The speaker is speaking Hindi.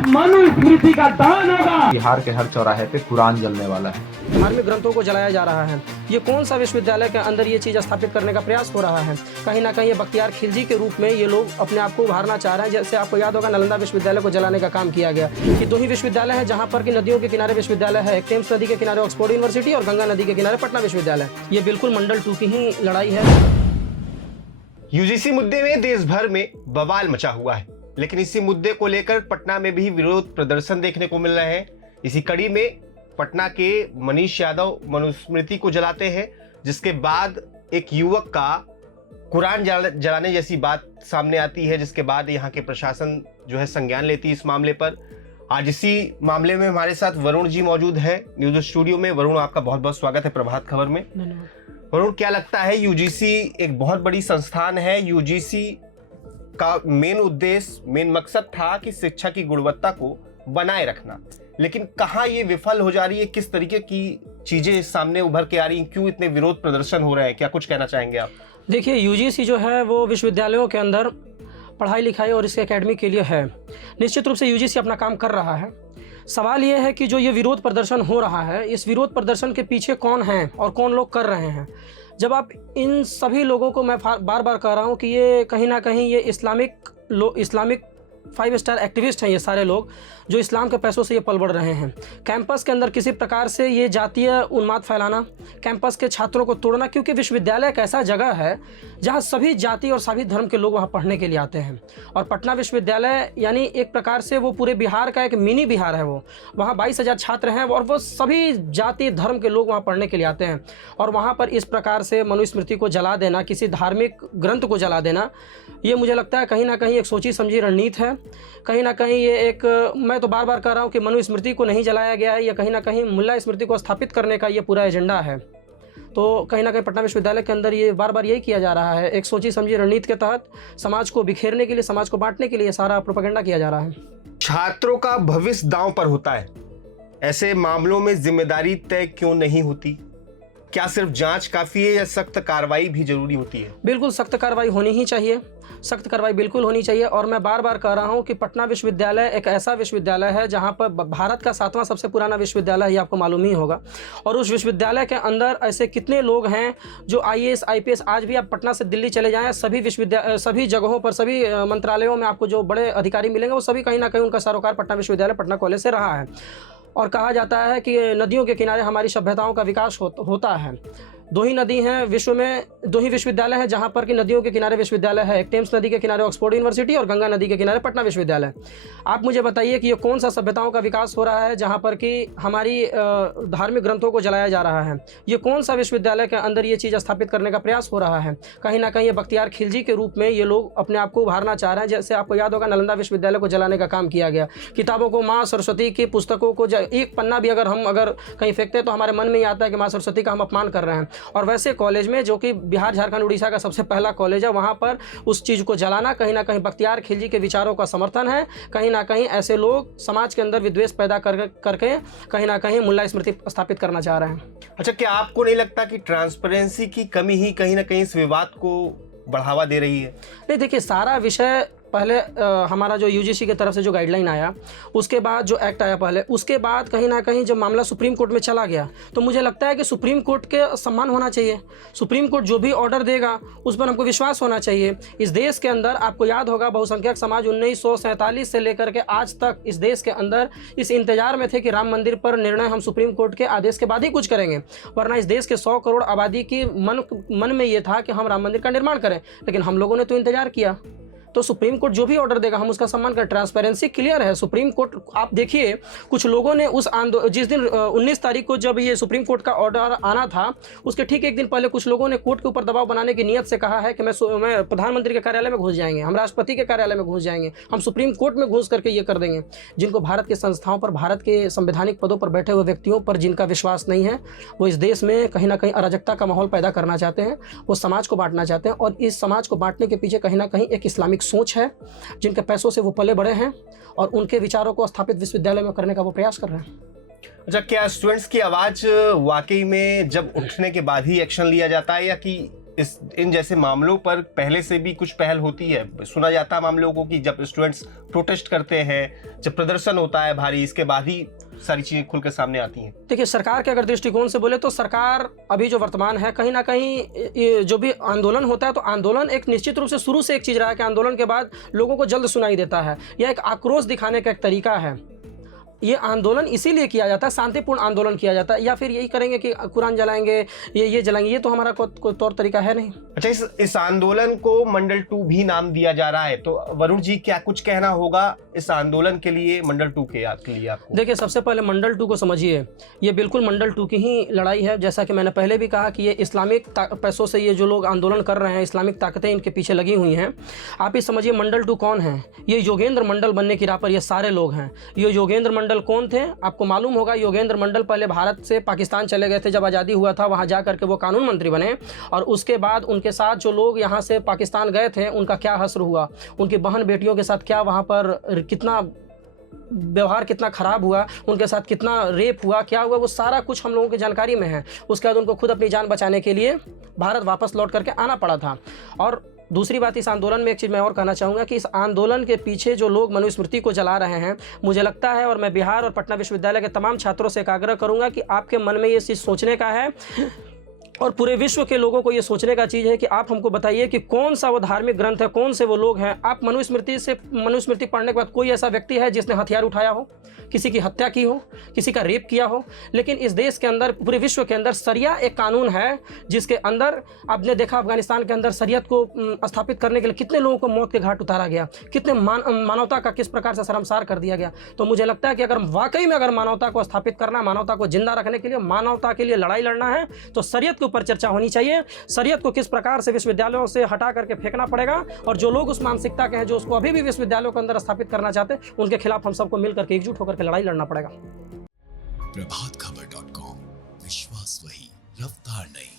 आज मनुस्मृति का दान होगा। बिहार के हर चौराहे पे कुरान जलने वाला है। धार्मिक ग्रंथों को जलाया जा रहा है। ये कौन सा विश्वविद्यालय के अंदर ये चीज़ स्थापित करने का प्रयास हो रहा है? कहीं ना कहीं ये बख्तियार खिलजी के रूप में ये लोग अपने आप को उभारना चाह रहे हैं। जैसे आपको याद होगा नालंदा विश्वविद्यालय को जलाने का काम किया गया कि दो ही विश्वविद्यालय है जहाँ पर कि नदियों के किनारे विश्वविद्यालय है। टेम्स नदी के किनारे ऑक्सफोर्ड यूनिवर्सिटी और गंगा नदी के किनारे पटना विश्वविद्यालय। ये बिल्कुल मंडल 2 की ही लड़ाई है। यूजीसी मुद्दे में देश भर में बवाल मचा हुआ है, लेकिन इसी मुद्दे को लेकर पटना में भी विरोध प्रदर्शन देखने को मिल रहे हैं। इसी कड़ी में पटना के मनीष यादव मनुस्मृति को जलाते हैं, जिसके बाद एक युवक का कुरान जलाने जैसी बात सामने आती है, जिसके बाद यहाँ के प्रशासन जो है संज्ञान लेती है इस मामले पर। आज इसी मामले में हमारे साथ वरुण जी मौजूद है न्यूज स्टूडियो में। वरुण, आपका बहुत बहुत स्वागत है प्रभात खबर में। वरुण, क्या लगता है, यूजीसी एक बहुत बड़ी संस्थान है, यूजीसी का मेन उद्देश्य, मेन मकसद था कि शिक्षा की गुणवत्ता को बनाए रखना, लेकिन कहाँ ये विफल हो जा रही है? किस तरीके की चीजें सामने उभर के आ रही हैं? क्यों इतने विरोध प्रदर्शन हो रहे हैं? क्या कुछ कहना चाहेंगे आप? देखिए, यूजीसी जो है वो विश्वविद्यालयों के अंदर पढ़ाई लिखाई और इसके एकेडमी के लिए है। निश्चित रूप से यूजीसी अपना काम कर रहा है। सवाल ये है कि जो ये विरोध प्रदर्शन हो रहा है, इस विरोध प्रदर्शन के पीछे कौन है और कौन लोग कर रहे हैं? जब आप इन सभी लोगों को, मैं बार बार कह रहा हूँ कि ये कहीं ना कहीं ये इस्लामिक 5 स्टार एक्टिविस्ट हैं। ये सारे लोग जो इस्लाम के पैसों से ये पल बढ़ रहे हैं। कैंपस के अंदर किसी प्रकार से ये जातीय उन्माद फैलाना, कैंपस के छात्रों को तोड़ना, क्योंकि विश्वविद्यालय एक ऐसा जगह है जहाँ सभी जाति और सभी धर्म के लोग वहाँ पढ़ने के लिए आते हैं। और पटना विश्वविद्यालय यानी एक प्रकार से वो पूरे बिहार का एक मिनी बिहार है। वो वहाँ 22,000 छात्र हैं और वो सभी जाति धर्म के लोग वहाँ पढ़ने के लिए आते हैं। और वहाँ पर इस प्रकार से मनुस्मृति को जला देना, किसी धार्मिक ग्रंथ को जला देना, ये मुझे लगता है कहीं ना कहीं एक सोची समझी रणनीति है। कहीं ना कहीं ये एक, मैं तो बार बार कह रहा हूँ कि मनुस्मृति को नहीं जलाया गया है, ये कहीं ना कहीं मुल्ला स्मृति को स्थापित करने का ये पूरा एजेंडा है। तो कहीं ना कहीं पटना विश्वविद्यालय के अंदर ये बार बार यही किया जा रहा है। एक सोची समझी रणनीति के तहत समाज को बिखेरने के लिए, समाज को बांटने के लिए सारा प्रोपेगेंडा किया जा रहा है। छात्रों का भविष्य दांव पर होता है, ऐसे मामलों में जिम्मेदारी तय क्यों नहीं होती? क्या सिर्फ जांच काफी है या सख्त कार्रवाई भी जरूरी होती है? बिल्कुल सख्त कार्रवाई होनी ही चाहिए, सख्त कार्रवाई बिल्कुल होनी चाहिए। और मैं बार बार कह रहा हूं कि पटना विश्वविद्यालय एक ऐसा विश्वविद्यालय है जहां पर भारत का 7वां सबसे पुराना विश्वविद्यालय है, ये आपको मालूम ही होगा। और उस विश्वविद्यालय के अंदर ऐसे कितने लोग हैं जो IAS IPS, आज भी आप पटना से दिल्ली चले जाएँ, सभी जगहों पर, सभी मंत्रालयों में आपको जो बड़े अधिकारी मिलेंगे वो सभी कहीं ना कहीं उनका सरोकार पटना विश्वविद्यालय, पटना कॉलेज से रहा है। और कहा जाता है कि नदियों के किनारे हमारी सभ्यताओं का विकास होता है। 2 ही नदी हैं विश्व में, 2 ही विश्वविद्यालय हैं जहां पर कि नदियों के किनारे विश्वविद्यालय है। एक टेम्स नदी के किनारे ऑक्सफोर्ड यूनिवर्सिटी और गंगा नदी के किनारे पटना विश्वविद्यालय। आप मुझे बताइए कि ये कौन सा सभ्यताओं का विकास हो रहा है जहां पर कि हमारी धार्मिक ग्रंथों को जलाया जा रहा है? ये कौन सा विश्वविद्यालय के अंदर ये चीज़ स्थापित करने का प्रयास हो रहा है? कहीं ना कहीं ये बख्तियार खिलजी के रूप में ये लोग अपने आप को उभारना चाह रहे हैं। जैसे आपको याद होगा नालंदा विश्वविद्यालय को जलाने का काम किया गया। किताबों को, माँ सरस्वती की पुस्तकों को, एक पन्ना भी अगर कहीं फेंकते हैं तो हमारे मन में ही आता है कि माँ सरस्वती का हम अपमान कर रहे हैं। और वैसे कॉलेज में, जो कि बिहार झारखंड उड़ीसा का सबसे पहला कॉलेज है, वहाँ पर उस चीज़ को जलाना कहीं ना कहीं बख्तियार खिलजी के विचारों का समर्थन है। कहीं ना कहीं ऐसे लोग समाज के अंदर विद्वेष पैदा करके कहीं ना कहीं मुल्ला स्मृति स्थापित करना चाह रहे हैं। अच्छा, क्या आपको नहीं लगता कि ट्रांसपेरेंसी की कमी ही कहीं ना कहीं इस विवाद को बढ़ावा दे रही है? नहीं, देखिए, सारा विषय पहले हमारा जो यूजीसी की तरफ से जो गाइडलाइन आया, उसके बाद जो एक्ट आया पहले, उसके बाद कहीं ना कहीं जब मामला सुप्रीम कोर्ट में चला गया तो मुझे लगता है कि सुप्रीम कोर्ट के सम्मान होना चाहिए। सुप्रीम कोर्ट जो भी ऑर्डर देगा उस पर हमको विश्वास होना चाहिए। इस देश के अंदर आपको याद होगा बहुसंख्यक समाज 1947 से लेकर के आज तक इस देश के अंदर इस इंतजार में थे कि राम मंदिर पर निर्णय हम सुप्रीम कोर्ट के आदेश के बाद ही कुछ करेंगे, वरना इस देश के 100 करोड़ आबादी की मन में ये था कि हम राम मंदिर का निर्माण करें। लेकिन हम लोगों ने तो इंतजार किया। तो सुप्रीम कोर्ट जो भी ऑर्डर देगा हम उसका सम्मान करें। ट्रांसपेरेंसी क्लियर है। सुप्रीम कोर्ट, आप देखिए, कुछ लोगों ने जिस दिन 19 तारीख को जब ये सुप्रीम कोर्ट का ऑर्डर आना था, उसके ठीक एक दिन पहले कुछ लोगों ने कोर्ट के ऊपर दबाव बनाने की नीयत से कहा है कि मैं प्रधानमंत्री के कार्यालय में घुस जाएंगे, हम राष्ट्रपति के कार्यालय में घुस जाएंगे, हम सुप्रीम कोर्ट में घुस करके ये कर देंगे। जिनको भारत के संस्थाओं पर, भारत के संवैधानिक पदों पर बैठे हुए व्यक्तियों पर जिनका विश्वास नहीं है, वो इस देश में कहीं ना कहीं अराजकता का माहौल पैदा करना चाहते हैं, वो समाज को बांटना चाहते हैं। और इस समाज को बांटने के पीछे कहीं ना कहीं एक इस्लामिक सोच है, जिनके पैसों से वो पले बड़े हैं और उनके विचारों को स्थापित विश्वविद्यालय में करने का वो प्रयास कर रहे हैं। अच्छा, क्या स्टूडेंट्स की आवाज वाकई में जब उठने के बाद ही एक्शन लिया जाता है, या कि इन जैसे मामलों पर पहले से भी कुछ पहल होती है? सुना जाता है मामलों को कि जब स्टूडेंट्स प्रोटेस्ट करते हैं, जब प्रदर्शन होता है भारी, इसके बाद ही सारी चीजें खुलकर सामने आती हैं। देखिए, सरकार के अगर दृष्टिकोण से बोले तो सरकार अभी जो वर्तमान है, कहीं ना कहीं ये जो भी आंदोलन होता है, तो आंदोलन एक निश्चित रूप से शुरू से एक चीज़ रहा है कि आंदोलन के बाद लोगों को जल्द सुनाई देता है। यह एक आक्रोश दिखाने का एक तरीका है। ये आंदोलन इसीलिए किया जाता है, शांतिपूर्ण आंदोलन किया जाता है, या फिर यही करेंगे कि कुरान जलाएंगे, ये जलाएंगे, ये तो हमारा कोई तौर तरीका है नहीं। अच्छा, इस आंदोलन को मंडल 2 भी नाम दिया जा रहा है, तो वरुण जी क्या कुछ कहना होगा इस आंदोलन के लिए, मंडल 2 के लिए आपको? देखिए, सबसे पहले मंडल 2 को समझिए, ये बिल्कुल मंडल 2 की ही लड़ाई है। जैसा कि मैंने पहले भी कहा कि ये इस्लामिक पैसों से ये जो लोग आंदोलन कर रहे हैं, इस्लामिक ताकतें इनके पीछे लगी हुई हैं। आप ये समझिए, मंडल 2 कौन है? ये योगेंद्र मंडल बनने की राह पर ये सारे लोग हैं। ये योगेंद्र मंडल कौन थे? आपको मालूम होगा, योगेंद्र मंडल पहले भारत से पाकिस्तान चले गए थे, जब आज़ादी हुआ था, वहाँ जा करके वो कानून मंत्री बने, और उसके बाद उनके साथ जो लोग यहाँ से पाकिस्तान गए थे, उनका क्या हश्र हुआ, उनकी बहन बेटियों के साथ क्या वहाँ पर कितना व्यवहार कितना ख़राब हुआ, उनके साथ कितना रेप हुआ, क्या हुआ, वो सारा कुछ हम लोगों की जानकारी में है। उसके बाद उनको खुद अपनी जान बचाने के लिए भारत वापस लौट करके आना पड़ा था। और दूसरी बात, इस आंदोलन में एक चीज़ मैं और कहना चाहूँगा कि इस आंदोलन के पीछे जो लोग मनुस्मृति को जला रहे हैं, मुझे लगता है, और मैं बिहार और पटना विश्वविद्यालय के तमाम छात्रों से एक आग्रह करूँगा कि आपके मन में ये चीज़ सोचने का है, और पूरे विश्व के लोगों को ये सोचने का चीज़ है कि आप हमको बताइए कि कौन सा वो धार्मिक ग्रंथ है, कौन से वो लोग हैं। आप मनुस्मृति पढ़ने के बाद कोई ऐसा व्यक्ति है जिसने हथियार उठाया हो, किसी की हत्या की हो, किसी का रेप किया हो? लेकिन इस देश के अंदर, पूरे विश्व के अंदर शरिया एक कानून है, जिसके अंदर आपने देखा अफगानिस्तान के अंदर शरीयत को स्थापित करने के लिए कितने लोगों को मौत के घाट उतारा गया, कितने मानवता का किस प्रकार से शर्मसार कर दिया गया। तो मुझे लगता है कि अगर वाकई में अगर मानवता को स्थापित करना, मानवता को जिंदा रखने के लिए, मानवता के लिए लड़ाई लड़ना है, तो शरीयत के ऊपर चर्चा होनी चाहिए। शरीयत को किस प्रकार से विश्वविद्यालयों से हटा करके फेंकना पड़ेगा, और जो लोग उस मानसिकता के हैं, जो उसको अभी भी विश्वविद्यालयों के अंदर स्थापित करना चाहते हैं, उनके खिलाफ हम सबको मिलकर के एकजुट होकर के लड़ाई लड़ना पड़ेगा। प्रभातखबर.com, विश्वास वही, रफ्तार नहीं।